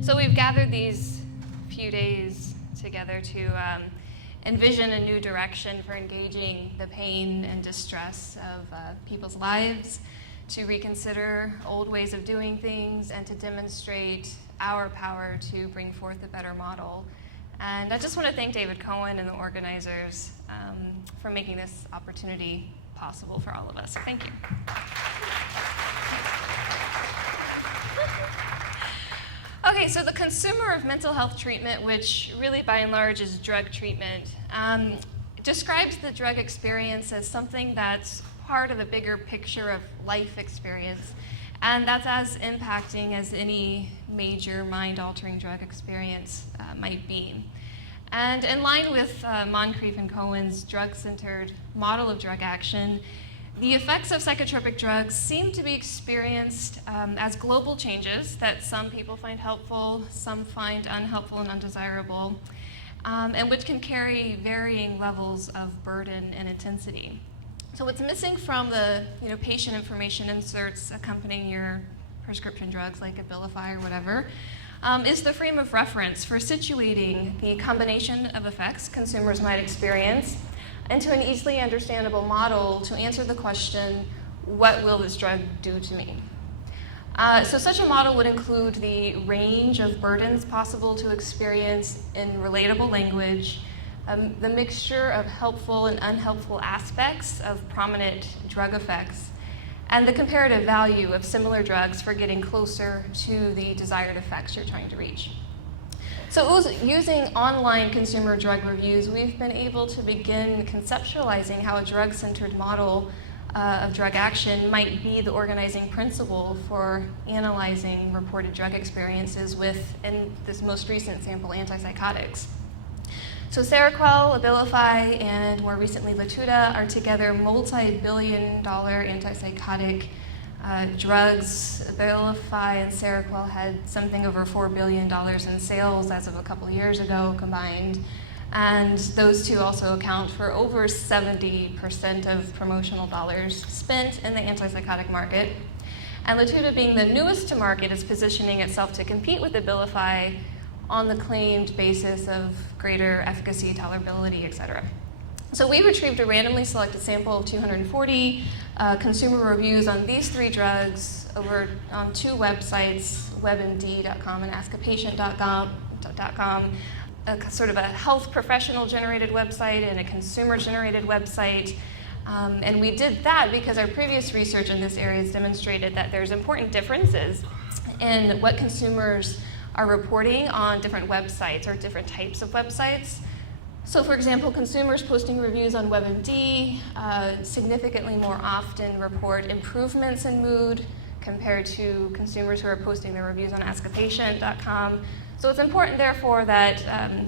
So we've gathered these few days together to envision a new direction for engaging the pain and distress of people's lives, to reconsider old ways of doing things, and to demonstrate our power to bring forth a better model. And I just want to thank David Cohen and the organizers for making this opportunity possible for all of us. Thank you. Okay, so the consumer of mental health treatment, which really by and large is drug treatment, describes the drug experience as something that's part of a bigger picture of life experience, and that's as impacting as any major mind-altering drug experience might be. And in line with Moncrief and Cohen's drug-centered model of drug action, the effects of psychotropic drugs seem to be experienced as global changes that some people find helpful, some find unhelpful and undesirable, and which can carry varying levels of burden and intensity. So what's missing from the patient information inserts accompanying your prescription drugs, like Abilify or whatever, is the frame of reference for situating the combination of effects consumers might experience into an easily understandable model to answer the question, what will this drug do to me? So such a model would include the range of burdens possible to experience in relatable language, the mixture of helpful and unhelpful aspects of prominent drug effects, and the comparative value of similar drugs for getting closer to the desired effects you're trying to reach. So using online consumer drug reviews, we've been able to begin conceptualizing how a drug-centered model of drug action might be the organizing principle for analyzing reported drug experiences with, in this most recent sample, antipsychotics. So Seroquel, Abilify, and more recently Latuda are together multi-billion-dollar antipsychotic drugs. Abilify and Seroquel had something over $4 billion in sales as of a couple years ago combined. And those two also account for over 70% of promotional dollars spent in the antipsychotic market. And Latuda, being the newest to market, is positioning itself to compete with Abilify on the claimed basis of greater efficacy, tolerability, et cetera. So we retrieved a randomly selected sample of 240 consumer reviews on these three drugs over on two websites, webmd.com and askapatient.com, sort of a health professional generated website and a consumer generated website. And we did that because our previous research in this area has demonstrated that there's important differences in what consumers are reporting on different websites or different types of websites. So for example, consumers posting reviews on WebMD significantly more often report improvements in mood compared to consumers who are posting their reviews on askapatient.com. So it's important, therefore, that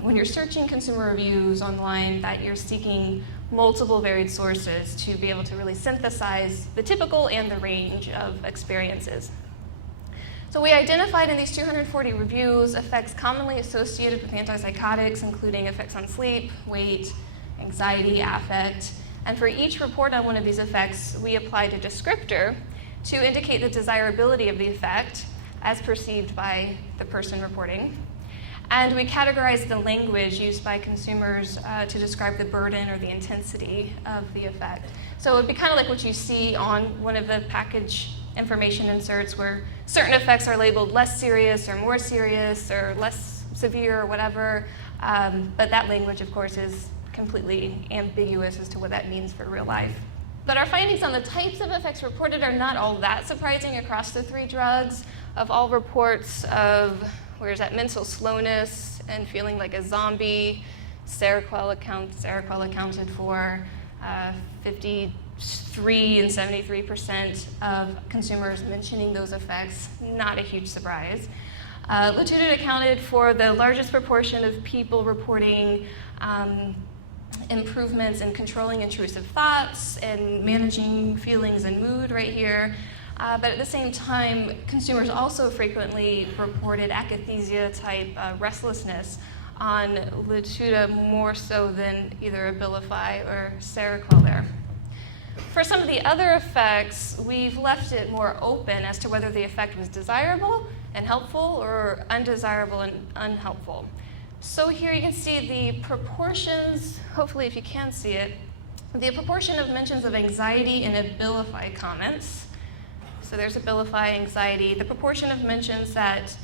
when you're searching consumer reviews online, that you're seeking multiple varied sources to be able to really synthesize the typical and the range of experiences. So we identified in these 240 reviews effects commonly associated with antipsychotics, including effects on sleep, weight, anxiety, affect. And for each report on one of these effects, we applied a descriptor to indicate the desirability of the effect as perceived by the person reporting. And we categorized the language used by consumers to describe the burden or the intensity of the effect. So it would be kind of like what you see on one of the package information inserts where certain effects are labeled less serious or more serious or less severe or whatever. But that language, of course, is completely ambiguous as to what that means for real life. But our findings on the types of effects reported are not all that surprising across the three drugs. Of all reports of mental slowness and feeling like a zombie, Seroquel accounted for 53 and 73% of consumers mentioning those effects. Not a huge surprise. Latuda accounted for the largest proportion of people reporting improvements in controlling intrusive thoughts and managing feelings and mood right here. But at the same time, consumers also frequently reported akathisia-type restlessness on Latuda more so than either Abilify or Seroquel there. For some of the other effects, we've left it more open as to whether the effect was desirable and helpful, or undesirable and unhelpful. So here you can see the proportions, hopefully if you can see it, the proportion of mentions of anxiety in Abilify comments. So there's Abilify anxiety, the proportion of mentions that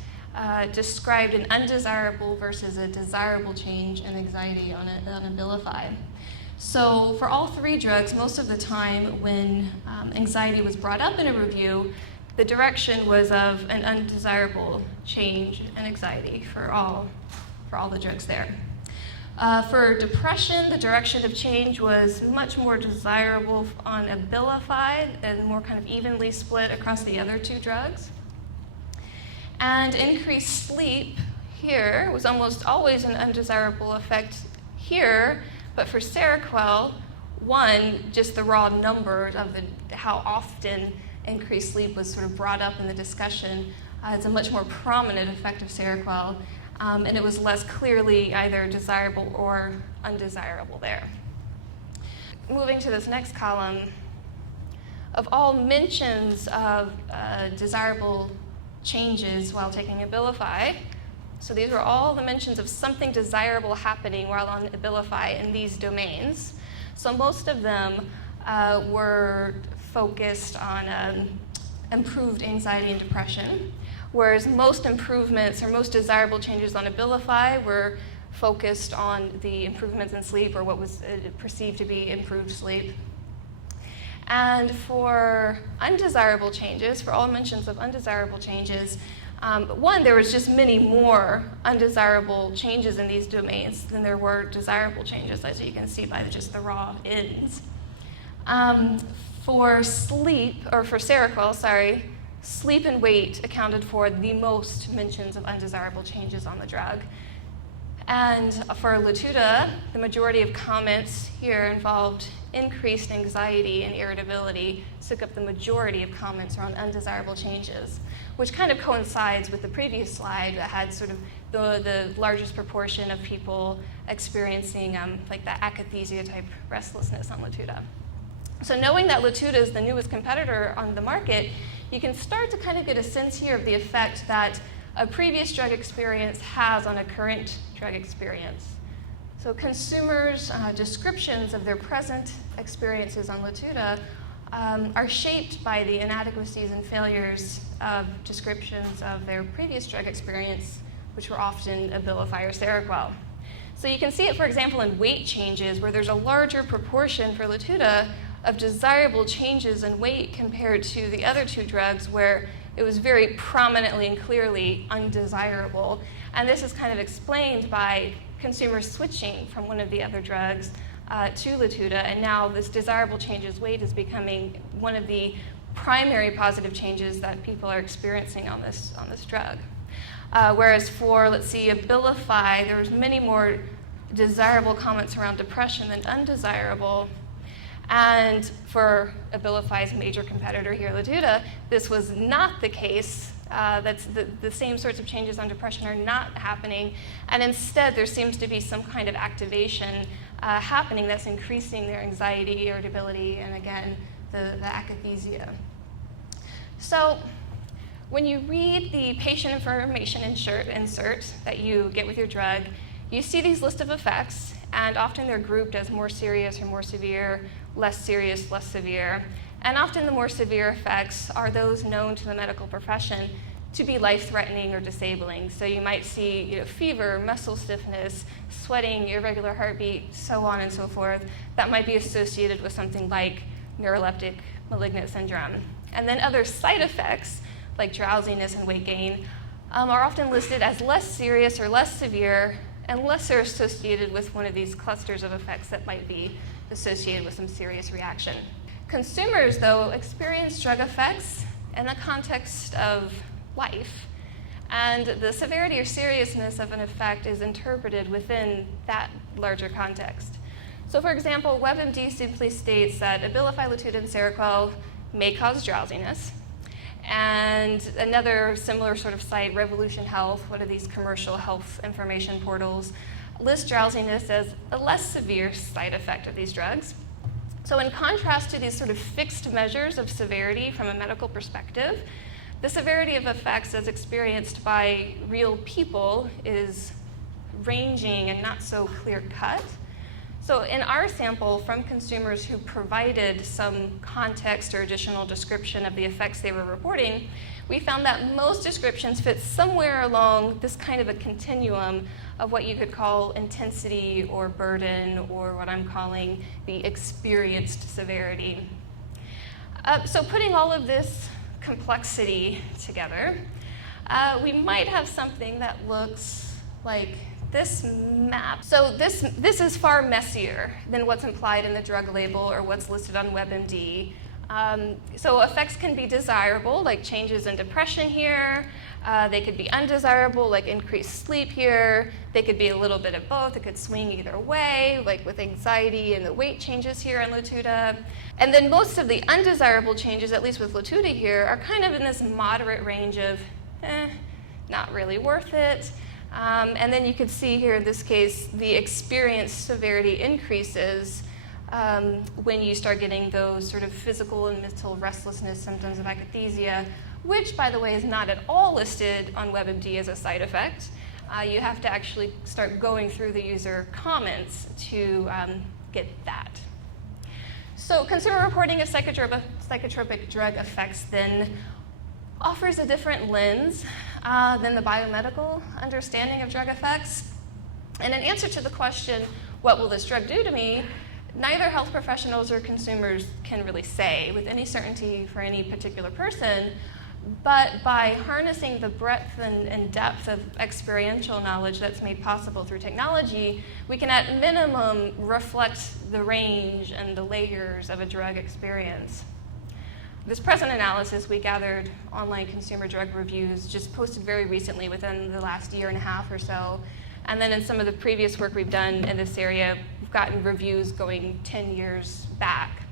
described an undesirable versus a desirable change in anxiety on Abilify. So for all three drugs, most of the time when anxiety was brought up in a review, the direction was of an undesirable change in anxiety for all the drugs there. For depression, the direction of change was much more desirable on Abilify and more kind of evenly split across the other two drugs. And increased sleep here was almost always an undesirable effect here, but for Seroquel, one, just the raw numbers of how often increased sleep was sort of brought up in the discussion. It's a much more prominent effect of Seroquel, and it was less clearly either desirable or undesirable there. Moving to this next column, of all mentions of desirable changes while taking Abilify, so these were all the mentions of something desirable happening while on Abilify in these domains. So most of them were focused on improved anxiety and depression, whereas most improvements or most desirable changes on Abilify were focused on the improvements in sleep or what was perceived to be improved sleep. And for undesirable changes, for all mentions of undesirable changes, one, there was just many more undesirable changes in these domains than there were desirable changes, as you can see by just the raw ins. For Seroquel, sleep and weight accounted for the most mentions of undesirable changes on the drug. And for Latuda, the majority of comments here involved increased anxiety and irritability, took up the majority of comments around undesirable changes, which kind of coincides with the previous slide that had sort of the largest proportion of people experiencing like that akathisia type restlessness on Latuda. So knowing that Latuda is the newest competitor on the market, you can start to kind of get a sense here of the effect that a previous drug experience has on a current drug experience. So consumers' descriptions of their present experiences on Latuda are shaped by the inadequacies and failures of descriptions of their previous drug experience, which were often Abilify or Seroquel. So you can see it, for example, in weight changes, where there's a larger proportion for Latuda of desirable changes in weight compared to the other two drugs, where it was very prominently and clearly undesirable. And this is kind of explained by consumers switching from one of the other drugs to Latuda, and now this desirable changes weight is becoming one of the primary positive changes that people are experiencing on this drug. Whereas for, let's see, Abilify, there was many more desirable comments around depression than undesirable. And for Abilify's major competitor here, Latuda, this was not the case. That's the same sorts of changes on depression are not happening, and instead there seems to be some kind of activation happening that's increasing their anxiety, irritability, and again, the akathisia. So when you read the patient information insert that you get with your drug, you see these list of effects, and often they're grouped as more serious or more severe, less serious, less severe. And often the more severe effects are those known to the medical profession to be life-threatening or disabling. So you might see fever, muscle stiffness, sweating, irregular heartbeat, so on and so forth. That might be associated with something like neuroleptic malignant syndrome. And then other side effects, like drowsiness and weight gain, are often listed as less serious or less severe, unless they're associated with one of these clusters of effects that might be associated with some serious reaction. Consumers, though, experience drug effects in the context of life, and the severity or seriousness of an effect is interpreted within that larger context. So, for example, WebMD simply states that Abilify, Latuda, and Seroquel may cause drowsiness. And another similar sort of site, Revolution Health, one of these commercial health information portals, lists drowsiness as a less severe side effect of these drugs. So in contrast to these sort of fixed measures of severity from a medical perspective, the severity of effects as experienced by real people is ranging and not so clear-cut. So in our sample from consumers who provided some context or additional description of the effects they were reporting, we found that most descriptions fit somewhere along this kind of a continuum of what you could call intensity or burden, or what I'm calling the experienced severity. So putting all of this complexity together, we might have something that looks like this map. So this is far messier than what's implied in the drug label or what's listed on WebMD. So effects can be desirable, like changes in depression here. They could be undesirable, like increased sleep here. They could be a little bit of both. It could swing either way, like with anxiety and the weight changes here in Latuda. And then most of the undesirable changes, at least with Latuda here, are kind of in this moderate range of, not really worth it. And then you could see here in this case, the experienced severity increases when you start getting those sort of physical and mental restlessness symptoms of akathisia, which, by the way, is not at all listed on WebMD as a side effect. You have to actually start going through the user comments to get that. So consumer reporting of psychotropic drug effects then offers a different lens than the biomedical understanding of drug effects. And in answer to the question, what will this drug do to me, neither health professionals or consumers can really say with any certainty for any particular person, but by harnessing the breadth and depth of experiential knowledge that's made possible through technology, we can at minimum reflect the range and the layers of a drug experience. This present analysis, we gathered online consumer drug reviews just posted very recently within the last year and a half or so. And then in some of the previous work we've done in this area, we've gotten reviews going 10 years back.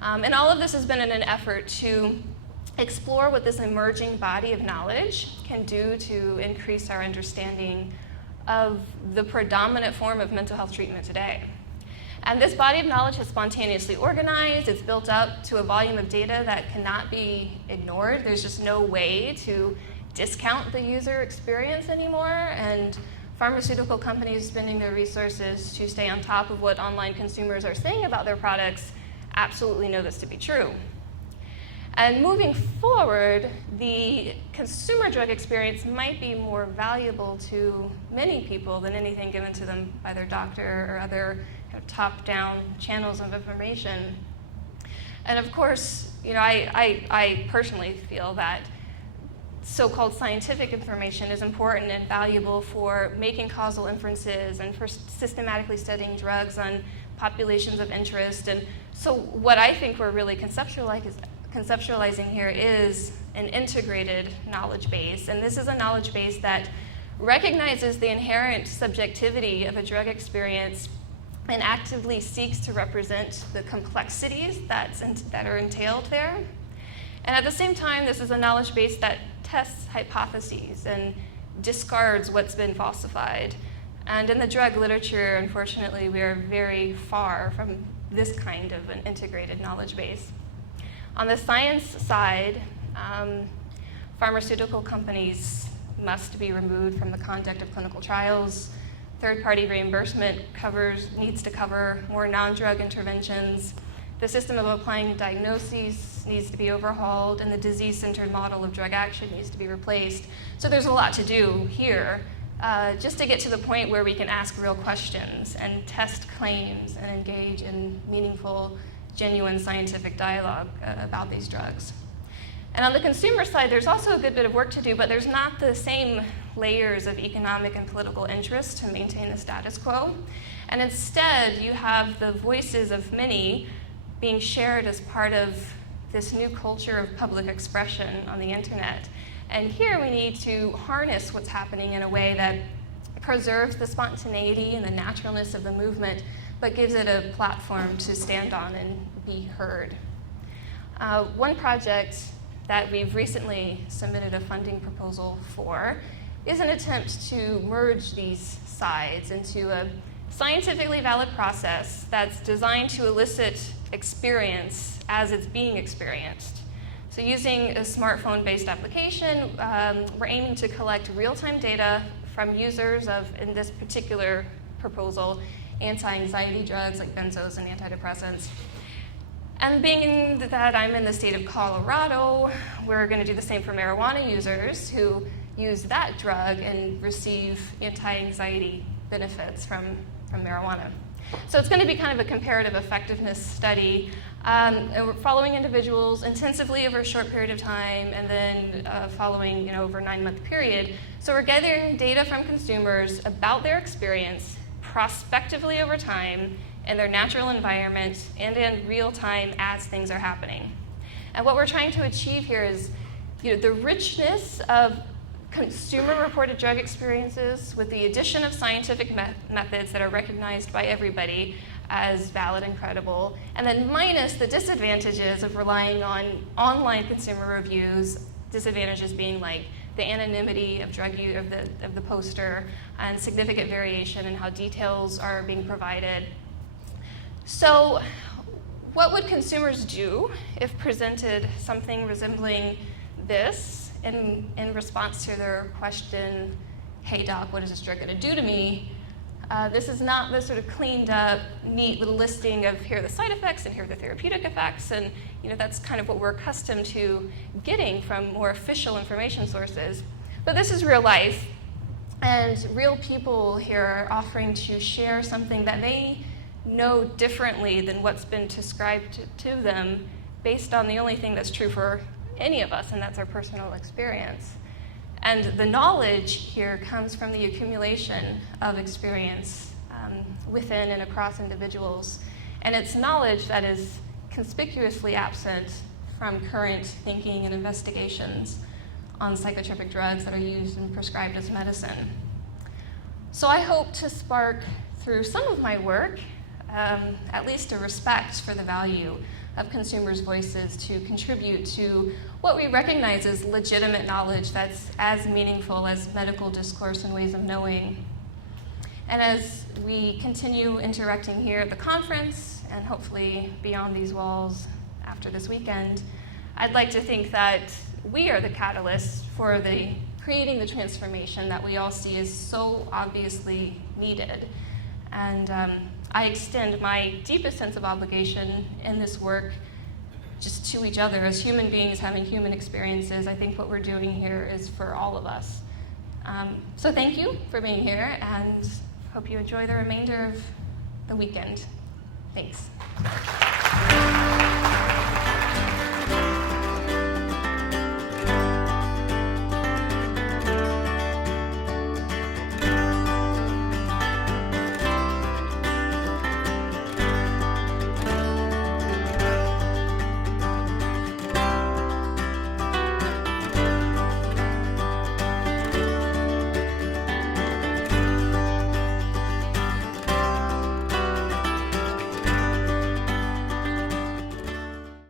And all of this has been in an effort to explore what this emerging body of knowledge can do to increase our understanding of the predominant form of mental health treatment today. And this body of knowledge has spontaneously organized. It's built up to a volume of data that cannot be ignored. There's just no way to discount the user experience anymore. And pharmaceutical companies spending their resources to stay on top of what online consumers are saying about their products absolutely know this to be true. And moving forward, the consumer drug experience might be more valuable to many people than anything given to them by their doctor or other top-down channels of information. And of course, I personally feel that so-called scientific information is important and valuable for making causal inferences and for systematically studying drugs on populations of interest. And so what I think we're really conceptualizing here is an integrated knowledge base. And this is a knowledge base that recognizes the inherent subjectivity of a drug experience and actively seeks to represent the complexities that are entailed there. And at the same time, this is a knowledge base that tests hypotheses and discards what's been falsified. And in the drug literature, unfortunately, we are very far from this kind of an integrated knowledge base. On the science side, pharmaceutical companies must be removed from the conduct of clinical trials. Third-party reimbursement needs to cover more non-drug interventions. The system of applying diagnoses needs to be overhauled, and the disease-centered model of drug action needs to be replaced. So there's a lot to do here just to get to the point where we can ask real questions and test claims and engage in meaningful, genuine scientific dialogue about these drugs. And on the consumer side, there's also a good bit of work to do, but there's not the same layers of economic and political interest to maintain the status quo. And instead, you have the voices of many being shared as part of this new culture of public expression on the internet. And here we need to harness what's happening in a way that preserves the spontaneity and the naturalness of the movement, but gives it a platform to stand on and be heard. One project that we've recently submitted a funding proposal for is an attempt to merge these sides into a scientifically valid process that's designed to elicit experience as it's being experienced. So using a smartphone-based application, we're aiming to collect real-time data from users of, in this particular proposal, anti-anxiety drugs like benzos and antidepressants. And being that I'm in the state of Colorado, we're going to do the same for marijuana users who use that drug and receive anti-anxiety benefits from marijuana. So it's going to be kind of a comparative effectiveness study. And we're following individuals intensively over a short period of time, and then following over a 9-month period. So we're gathering data from consumers about their experience prospectively over time in their natural environment and in real time as things are happening. And what we're trying to achieve here is the richness of consumer-reported drug experiences with the addition of scientific methods that are recognized by everybody as valid and credible, and then minus the disadvantages of relying on online consumer reviews, disadvantages being like the anonymity of drug use of the poster and significant variation in how details are being provided. So what would consumers do if presented something resembling this in response to their question, hey doc, what is this drug going to do to me? This is not the sort of cleaned up, neat little listing of here are the side effects and here are the therapeutic effects, and that's kind of what we're accustomed to getting from more official information sources. But this is real life, and real people here are offering to share something that they know differently than what's been described to them based on the only thing that's true for any of us, and that's our personal experience. And the knowledge here comes from the accumulation of experience within and across individuals. And it's knowledge that is conspicuously absent from current thinking and investigations on psychotropic drugs that are used and prescribed as medicine. So I hope to spark through some of my work at least a respect for the value of consumers' voices to contribute to what we recognize as legitimate knowledge that's as meaningful as medical discourse and ways of knowing. And as we continue interacting here at the conference, and hopefully beyond these walls after this weekend, I'd like to think that we are the catalysts for creating the transformation that we all see as so obviously needed. And I extend my deepest sense of obligation in this work just to each other as human beings having human experiences. I think what we're doing here is for all of us. So thank you for being here, and hope you enjoy the remainder of the weekend. Thanks.